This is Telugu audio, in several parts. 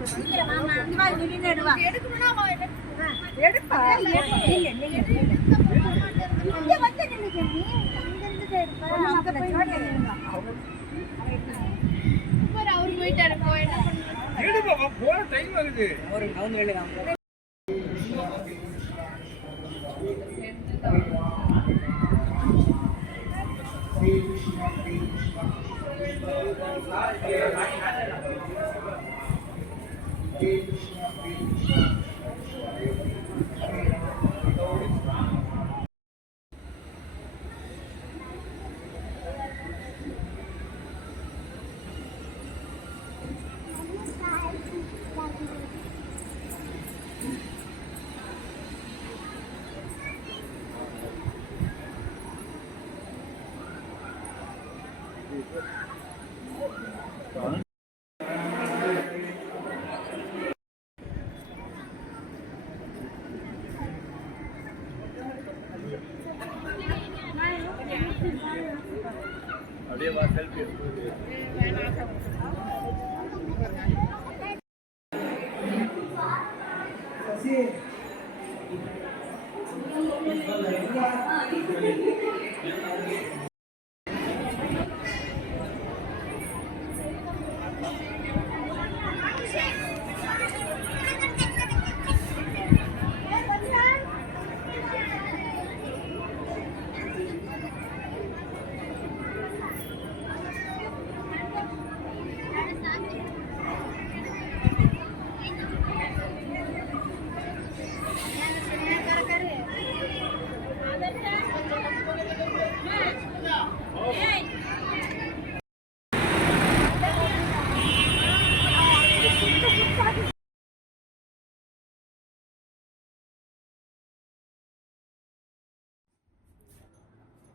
அவர் போயிட்டாரு போன டைம் வருது அப்படியே வா selfie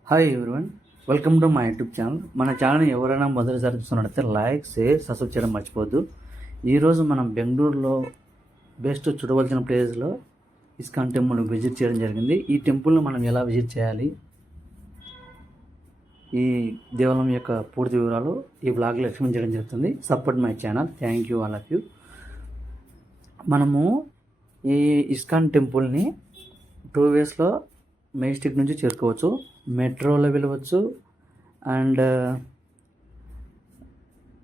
hi everyone, welcome to my YouTube channel. మన ఛానల్ని ఎవరైనా మొదటిసారి చూస్తున్నట్లయితే లైక్, షేర్, సబ్స్క్రైబ్ చేయడం మర్చిపోద్దు. ఈరోజు మనం బెంగళూరులో బెస్ట్ చూడవలసిన ప్లేస్లో ఇస్కాన్ టెంపుల్ విజిట్ చేయడం జరిగింది. ఈ టెంపుల్ని మనం ఎలా విజిట్ చేయాలి, ఈ దేవాలయం యొక్క పూర్తి వివరాలు ఈ బ్లాగ్లో ఎక్స్ప్లెయిన్ చేయడం జరుగుతుంది. Support my channel. Thank you all of you. మనము ఈ ఇస్కాన్ టెంపుల్ని 2 వేస్లో మెజెస్టిక్ నుంచి చేరుకోవచ్చు. మెట్రోలో వెళ్ళవచ్చు అండ్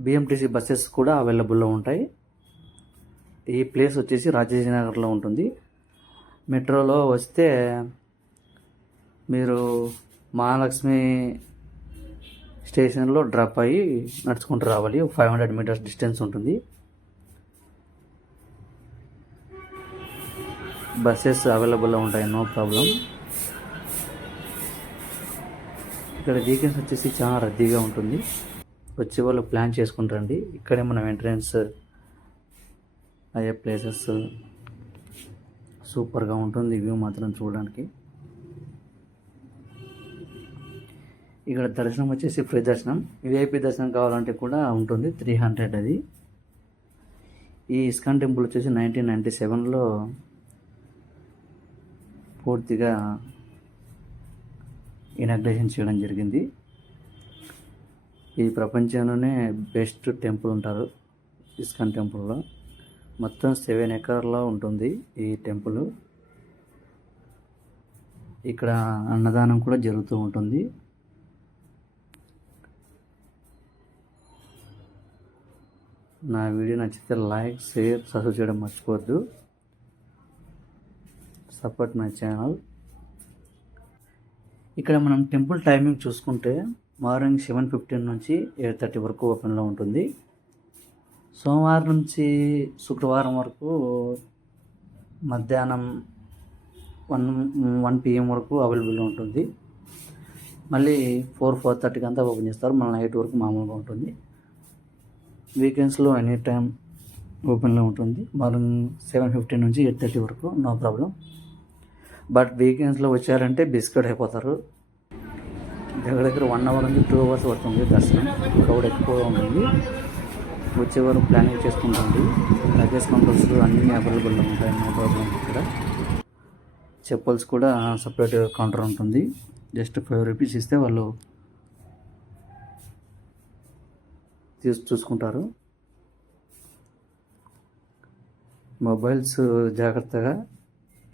బిఎంటీసీ బస్సెస్ కూడా అవైలబుల్లో ఉంటాయి. ఈ ప్లేస్ వచ్చేసి రాజేంద్రనగర్లో ఉంటుంది. మెట్రోలో వస్తే మీరు మహాలక్ష్మి స్టేషన్లో డ్రాప్ అయ్యి నడుచుకుంటూ రావాలి. 500 మీటర్స్ డిస్టెన్స్ ఉంటుంది. బస్సెస్ అవైలబుల్లో ఉంటాయి, నో ప్రాబ్లం. ఇక్కడ వీకెండ్స్ వచ్చేసి చాలా రద్దీగా ఉంటుంది. వచ్చే వాళ్ళు ప్లాన్ చేసుకుంటారండి. ఇక్కడే మనం ఎంట్రన్స్ అయ్యే ప్లేసెస్ సూపర్గా ఉంటుంది. వ్యూ మాత్రం చూడడానికి. ఇక్కడ దర్శనం వచ్చేసి ఫ్రీ దర్శనం. విఐపి దర్శనం కావాలంటే కూడా ఉంటుంది, 300 అది. ఈ ఇస్కాన్ టెంపుల్ వచ్చేసి 1997లో పూర్తిగా ఇనాగ్రేషన్ చేయడం జరిగింది. ఈ ప్రపంచంలోనే బెస్ట్ టెంపుల్ ఉంటారు ఇస్కాన్ టెంపుల్లో. మొత్తం 7 ఎకరాల్లో ఉంటుంది ఈ టెంపుల్. ఇక్కడ అన్నదానం కూడా జరుగుతూ ఉంటుంది. నా వీడియో నచ్చితే లైక్, షేర్, సబ్స్క్రైబ్ చేయడం మర్చిపోవద్దు. Support my channel. ఇక్కడ మనం టెంపుల్ టైమింగ్ చూసుకుంటే మార్నింగ్ 7:15 నుంచి 8:30 వరకు ఓపెన్లో ఉంటుంది. సోమవారం నుంచి శుక్రవారం వరకు మధ్యాహ్నం 1 PM వరకు అవైలబుల్గా ఉంటుంది. మళ్ళీ 4:30కి అంతా ఓపెన్ చేస్తారు. మళ్ళీ నైట్ వరకు మామూలుగా ఉంటుంది. వీకెండ్స్లో ఎనీ టైం ఓపెన్లో ఉంటుంది. మార్నింగ్ 7:15 నుంచి 8:30 వరకు, నో ప్రాబ్లం. బట్ వీకెండ్స్లో వచ్చారంటే బిస్కెట్ అయిపోతారు. దగ్గర 1 అవర్ నుంచి 2 అవర్స్ పడుతుంది దర్శనం. క్రౌడ్ ఎక్కువగా ఉంటుంది. వచ్చేవారు ప్లానింగ్ చేసుకుంటుంది. లగేజ్ కౌంటర్స్ అన్నీ అవైలబుల్గా ఉంటాయి, నో ప్రాబ్లం. ఇక్కడ చెప్పల్స్ కూడా సపరేట్ కౌంటర్ ఉంటుంది. జస్ట్ 5 రూపీస్ ఇస్తే వాళ్ళు చూసుకుంటారు. మొబైల్స్ జాగ్రత్తగా,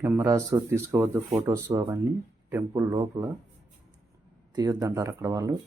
కెమెరాస్ తీసుకోవద్దు, ఫొటోస్ అవన్నీ టెంపుల్ లోపల తీయొద్దు అంటారు అక్కడ వాళ్ళు.